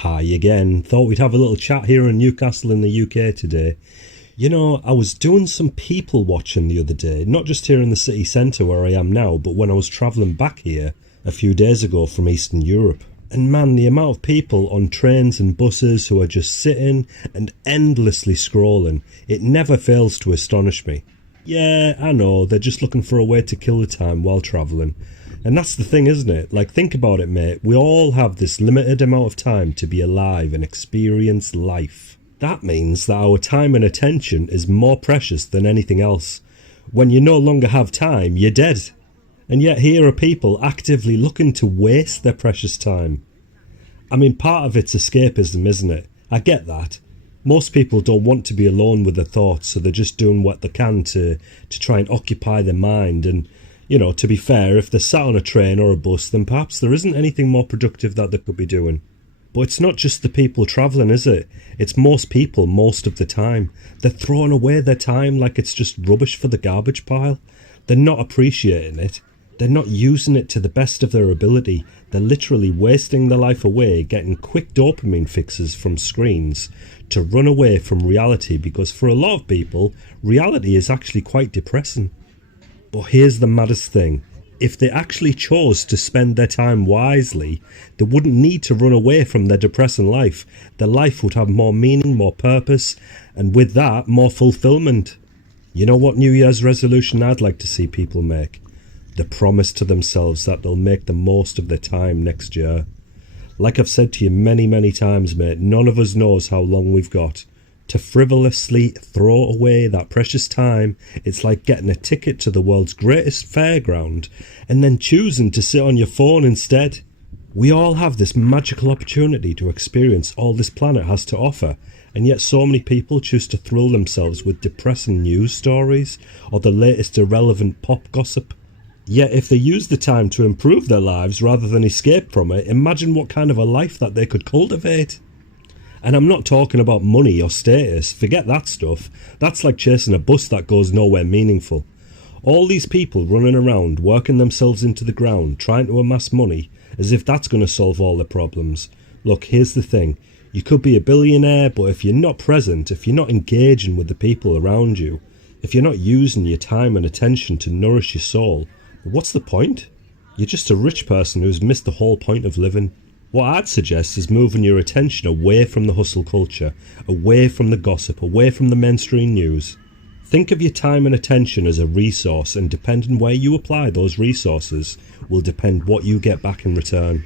Hi again. Thought we'd have a little chat here in Newcastle in the UK today. You know, I was doing some people watching the other day, not just here in the city centre where I am now, but when I was travelling back here a few days ago from Eastern Europe. And man, the amount of people on trains and buses who are just sitting and endlessly scrolling, it never fails to astonish me. Yeah, I know, they're just looking for a way to kill the time while travelling. And that's the thing, isn't it? Like, think about it, mate. We all have this limited amount of time to be alive and experience life. That means that our time and attention is more precious than anything else. When you no longer have time, you're dead. And yet here are people actively looking to waste their precious time. I mean, part of it's escapism, isn't it? I get that. Most people don't want to be alone with their thoughts, so they're just doing what they can to try and occupy their mind. And, you know, to be fair, if they're sat on a train or a bus, then perhaps there isn't anything more productive that they could be doing. But it's not just the people travelling, is it? It's most people most of the time. They're throwing away their time like it's just rubbish for the garbage pile. They're not appreciating it. They're not using it to the best of their ability. They're literally wasting their life away getting quick dopamine fixes from screens to run away from reality, because for a lot of people, reality is actually quite depressing. But here's the maddest thing. If they actually chose to spend their time wisely, they wouldn't need to run away from their depressing life. Their life would have more meaning, more purpose, and with that, more fulfillment. You know what New Year's resolution I'd like to see people make? The promise to themselves that they'll make the most of their time next year. Like I've said to you many, many times, mate, none of us knows how long we've got. To frivolously throw away that precious time, it's like getting a ticket to the world's greatest fairground and then choosing to sit on your phone instead. We all have this magical opportunity to experience all this planet has to offer, and yet so many people choose to thrill themselves with depressing news stories or the latest irrelevant pop gossip. Yet if they use the time to improve their lives rather than escape from it, imagine what kind of a life that they could cultivate. And I'm not talking about money or status, forget that stuff. That's like chasing a bus that goes nowhere meaningful. All these people running around, working themselves into the ground, trying to amass money, as if that's going to solve all their problems. Look, here's the thing. You could be a billionaire, but if you're not present, if you're not engaging with the people around you, if you're not using your time and attention to nourish your soul, what's the point? You're just a rich person who's missed the whole point of living. What I'd suggest is moving your attention away from the hustle culture, away from the gossip, away from the mainstream news. Think of your time and attention as a resource, and depending where you apply those resources will depend what you get back in return.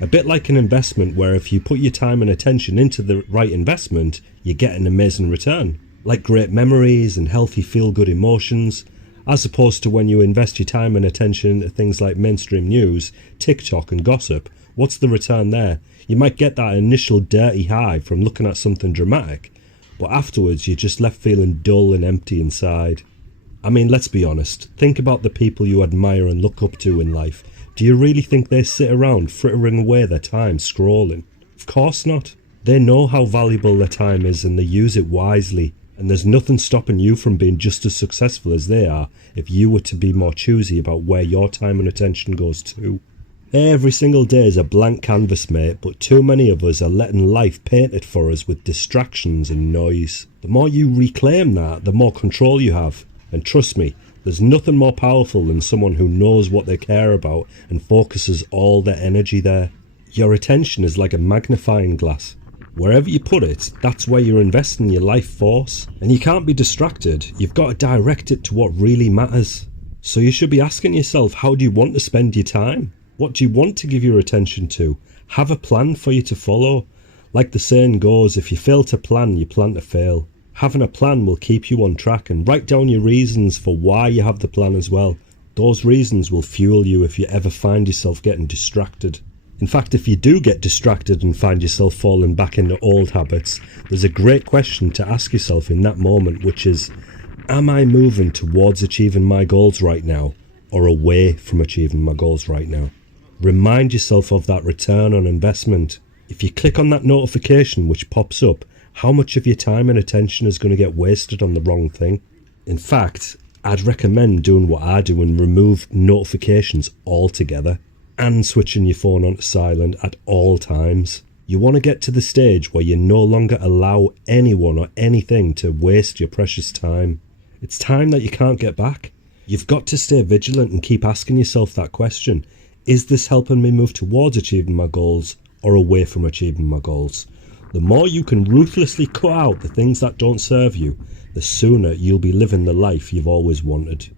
A bit like an investment where if you put your time and attention into the right investment, you get an amazing return. Like great memories and healthy feel-good emotions, as opposed to when you invest your time and attention into things like mainstream news, TikTok and gossip. What's the return there? You might get that initial dirty high from looking at something dramatic, but afterwards you're just left feeling dull and empty inside. I mean, let's be honest. Think about the people you admire and look up to in life. Do you really think they sit around frittering away their time scrolling? Of course not. They know how valuable their time is and they use it wisely. And there's nothing stopping you from being just as successful as they are if you were to be more choosy about where your time and attention goes to. Every single day is a blank canvas, mate, but too many of us are letting life paint it for us with distractions and noise. The more you reclaim that, the more control you have. And trust me, there's nothing more powerful than someone who knows what they care about and focuses all their energy there. Your attention is like a magnifying glass. Wherever you put it, that's where you're investing your life force. And you can't be distracted. You've got to direct it to what really matters. So you should be asking yourself, how do you want to spend your time? What do you want to give your attention to? Have a plan for you to follow. Like the saying goes, if you fail to plan, you plan to fail. Having a plan will keep you on track, and write down your reasons for why you have the plan as well. Those reasons will fuel you if you ever find yourself getting distracted. In fact, if you do get distracted and find yourself falling back into old habits, there's a great question to ask yourself in that moment, which is, am I moving towards achieving my goals right now, or away from achieving my goals right now? Remind yourself of that return on investment. If you click on that notification which pops up, how much of your time and attention is going to get wasted on the wrong thing? In fact, I'd recommend doing what I do and remove notifications altogether, and switching your phone onto silent at all times. You want to get to the stage where you no longer allow anyone or anything to waste your precious time. It's time that you can't get back. You've got to stay vigilant and keep asking yourself that question. Is this helping me move towards achieving my goals or away from achieving my goals? The more you can ruthlessly cut out the things that don't serve you, the sooner you'll be living the life you've always wanted.